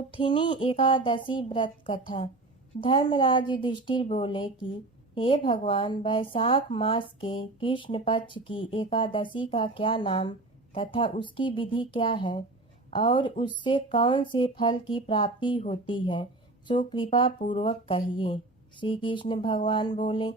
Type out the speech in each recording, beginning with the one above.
वरूथिनी एकादशी व्रत कथा। धर्मराज युधिष्ठिर बोले कि हे भगवान, वैशाख मास के कृष्ण पक्ष की एकादशी का क्या नाम तथा उसकी विधि क्या है और उससे कौन से फल की प्राप्ति होती है, सो कृपा पूर्वक कहिए। श्री कृष्ण भगवान बोले,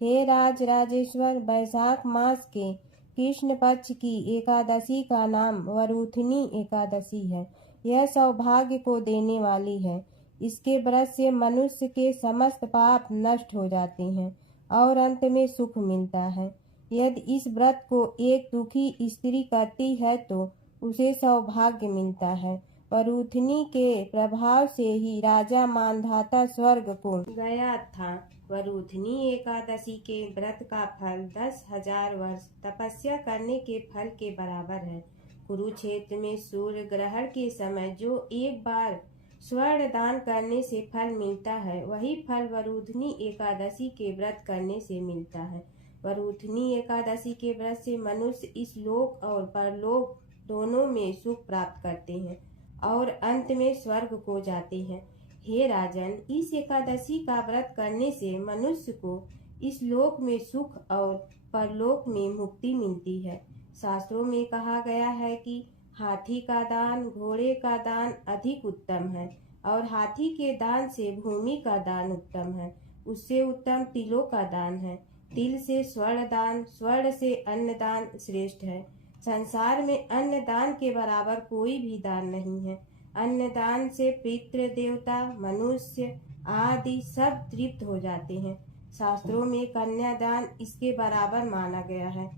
हे राजेश्वर, वैशाख मास के कृष्ण पक्ष की एकादशी का नाम वरूथिनी एकादशी है। यह सौभाग्य को देने वाली है। इसके व्रत से मनुष्य के समस्त पाप नष्ट हो जाते हैं और अंत में सुख मिलता है। यदि इस व्रत को एक दुखी स्त्री करती है तो उसे सौभाग्य मिलता है। वरूथिनी के प्रभाव से ही राजा मानधाता स्वर्ग को गया था। वरूथिनी एकादशी के व्रत का फल 10,000 वर्ष तपस्या करने के फल के बराबर है। कुरुक्षेत्र में सूर्य ग्रहण के समय जो एक बार स्वर्ण दान करने से फल मिलता है, वही फल वरूथिनी एकादशी के व्रत करने से मिलता है। वरूथिनी एकादशी के व्रत से मनुष्य इस लोक और परलोक दोनों में सुख प्राप्त करते हैं और अंत में स्वर्ग को जाते हैं। हे राजन, इस एकादशी का व्रत करने से मनुष्य को इस लोक में सुख और परलोक में मुक्ति मिलती है। शास्त्रों में कहा गया है कि हाथी का दान घोड़े का दान अधिक उत्तम है और हाथी के दान से भूमि का दान उत्तम है। उससे उत्तम तिलों का दान है। तिल से स्वर्ण दान, स्वर्ण से अन्न दान श्रेष्ठ है। संसार में अन्न दान के बराबर कोई भी दान नहीं है। अन्न दान से पितृ देवता मनुष्य आदि सब तृप्त हो जाते हैं। शास्त्रों में कन्यादान इसके बराबर माना गया है।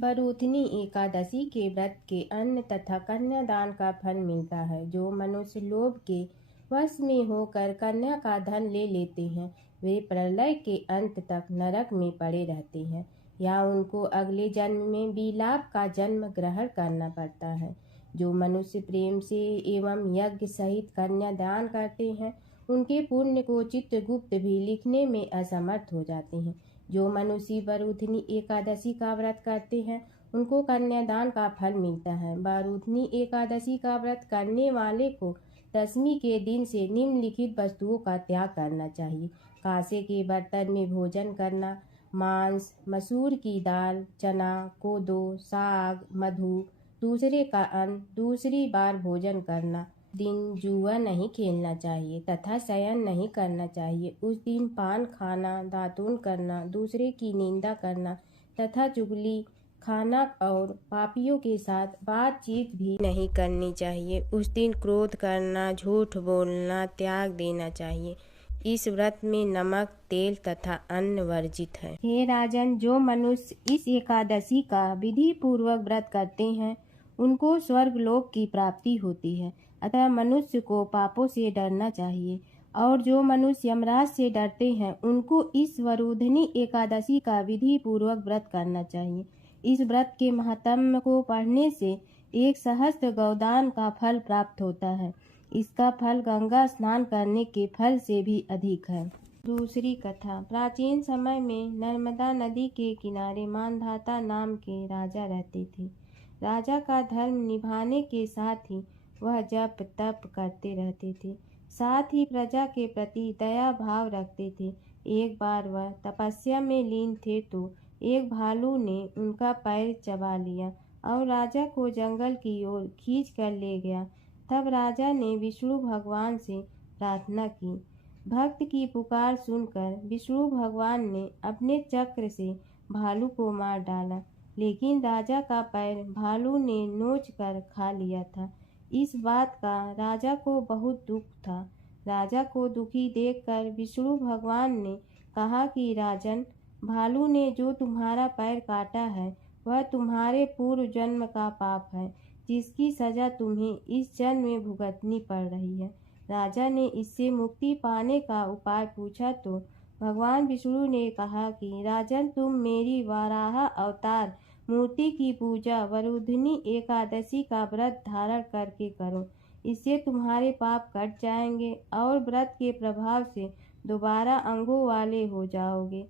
वरूथिनी एकादशी के व्रत के अन्न तथा कन्यादान का फल मिलता है। जो मनुष्य लोभ के वश में होकर कन्या का धन ले लेते हैं, वे प्रलय के अंत तक नरक में पड़े रहते हैं या उनको अगले जन्म में विलाप का जन्म ग्रहण करना पड़ता है। जो मनुष्य प्रेम से एवं यज्ञ सहित कन्यादान करते हैं, उनके पुण्य को चित्रगुप्त भी लिखने में असमर्थ हो जाते हैं। जो मनुष्य वरूथिनी एकादशी का व्रत करते हैं, उनको कन्यादान का फल मिलता है। वरूथिनी एकादशी का व्रत करने वाले को दशमी के दिन से निम्नलिखित वस्तुओं का त्याग करना चाहिए। कांसे के बर्तन में भोजन करना, मांस, मसूर की दाल, चना, कोदो, साग, मधु, दूसरे का अन्न, दूसरी बार भोजन करना। दिन जुआ नहीं खेलना चाहिए तथा शयन नहीं करना चाहिए। उस दिन पान खाना, दातून करना, दूसरे की निंदा करना तथा चुगली खाना और पापियों के साथ बातचीत भी नहीं करनी चाहिए। उस दिन क्रोध करना, झूठ बोलना त्याग देना चाहिए। इस व्रत में नमक, तेल तथा अन्न वर्जित है। हे राजन, जो मनुष्य इस एकादशी का विधि पूर्वक व्रत करते हैं, उनको स्वर्ग लोक की प्राप्ति होती है। अतः मनुष्य को पापों से डरना चाहिए और जो मनुष्य यमराज से डरते हैं, उनको इस वरूथिनी एकादशी का विधि पूर्वक व्रत करना चाहिए। इस व्रत के महात्म्य को पढ़ने से 1 सहस्त्र गौदान का फल प्राप्त होता है। इसका फल गंगा स्नान करने के फल से भी अधिक है। दूसरी कथा। प्राचीन समय में नर्मदा नदी के किनारे मानधाता नाम के राजा रहते थे। राजा का धर्म निभाने के साथ ही वह जप तप करते रहते थे, साथ ही प्रजा के प्रति दया भाव रखते थे। एक बार वह तपस्या में लीन थे तो एक भालू ने उनका पैर चबा लिया और राजा को जंगल की ओर खींच कर ले गया। तब राजा ने विष्णु भगवान से प्रार्थना की। भक्त की पुकार सुनकर विष्णु भगवान ने अपने चक्र से भालू को मार डाला, लेकिन राजा का पैर भालू ने नोच कर खा लिया था। इस बात का राजा को बहुत दुख था। राजा को दुखी देखकर विष्णु भगवान ने कहा कि राजन, भालू ने जो तुम्हारा पैर काटा है, वह तुम्हारे पूर्व जन्म का पाप है, जिसकी सजा तुम्हें इस जन्म में भुगतनी पड़ रही है। राजा ने इससे मुक्ति पाने का उपाय पूछा तो भगवान विष्णु ने कहा कि राजन, तुम मेरी वाराह अवतार मूर्ति की पूजा वरूधिनी एकादशी का व्रत धारण करके करो। इससे तुम्हारे पाप कट जाएंगे और व्रत के प्रभाव से दोबारा अंगों वाले हो जाओगे।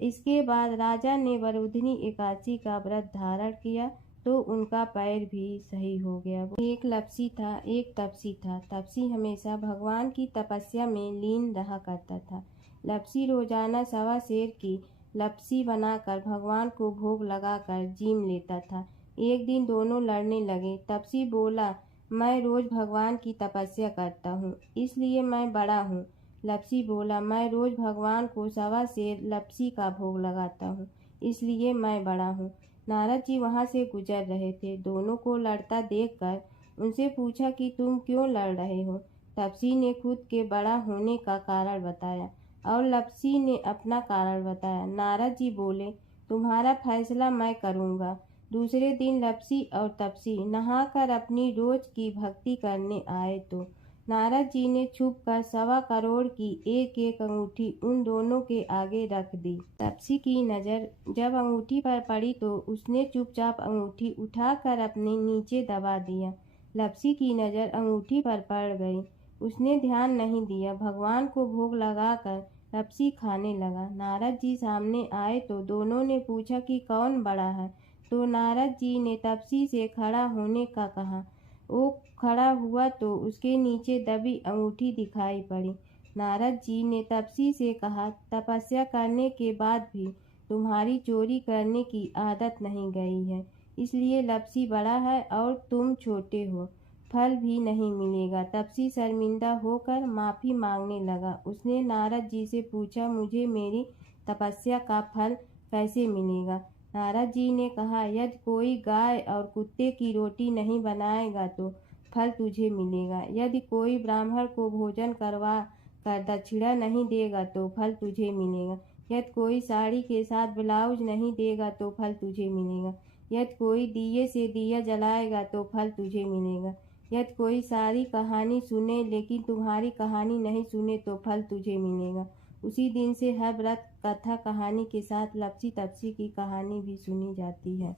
इसके बाद राजा ने वरूधिनी एकादशी का व्रत धारण किया तो उनका पैर भी सही हो गया। एक लपसी था, एक तपसी था। तपसी हमेशा भगवान की तपस्या में लीन रहा करता था। लपसी रोजाना 1.25 सेर की लपसी बनाकर भगवान को भोग लगाकर जीम लेता था। एक दिन दोनों लड़ने लगे। तपसी बोला, मैं रोज भगवान की तपस्या करता हूँ, इसलिए मैं बड़ा हूँ। लपसी बोला, मैं रोज भगवान को 1.25 सेर लपसी का भोग लगाता हूँ, इसलिए मैं बड़ा हूँ। नारद जी वहाँ से गुजर रहे थे। दोनों को लड़ता देखकर उनसे पूछा कि तुम क्यों लड़ रहे हो। तपसी ने खुद के बड़ा होने का कारण बताया और लपसी ने अपना कारण बताया। नारद जी बोले, तुम्हारा फैसला मैं करूँगा। दूसरे दिन लपसी और तपसी नहाकर अपनी रोज की भक्ति करने आए तो नारद जी ने छुपकर 1.25 करोड़ की एक अंगूठी उन दोनों के आगे रख दी। तपसी की नज़र जब अंगूठी पर पड़ी तो उसने चुपचाप अंगूठी उठाकर अपने नीचे दबा दिया। लपसी की नज़र अंगूठी पर पड़ गई। उसने ध्यान नहीं दिया। भगवान को भोग लगाकर लपसी खाने लगा। नारद जी सामने आए तो दोनों ने पूछा कि कौन बड़ा है, तो नारद जी ने तपसी से खड़ा होने का कहा। वो खड़ा हुआ तो उसके नीचे दबी अंगूठी दिखाई पड़ी। नारद जी ने तपसी से कहा, तपस्या करने के बाद भी तुम्हारी चोरी करने की आदत नहीं गई है, इसलिए लपसी बड़ा है और तुम छोटे हो, फल भी नहीं मिलेगा। तपसी शर्मिंदा होकर माफ़ी मांगने लगा। उसने नारद जी से पूछा, मुझे मेरी तपस्या का फल कैसे मिलेगा। नारद जी ने कहा, यदि कोई गाय और कुत्ते की रोटी नहीं बनाएगा तो फल तुझे मिलेगा। यदि कोई ब्राह्मण को भोजन करवा कर दक्षिणा नहीं देगा तो फल तुझे मिलेगा। यदि कोई साड़ी के साथ ब्लाउज नहीं देगा तो फल तुझे मिलेगा। यदि कोई दिए से दिया जलाएगा तो फल तुझे मिलेगा। यदि कोई सारी कहानी सुने लेकिन तुम्हारी कहानी नहीं सुने तो फल तुझे मिलेगा। उसी दिन से हर व्रत कथा कहानी के साथ लपसी तपसी की कहानी भी सुनी जाती है।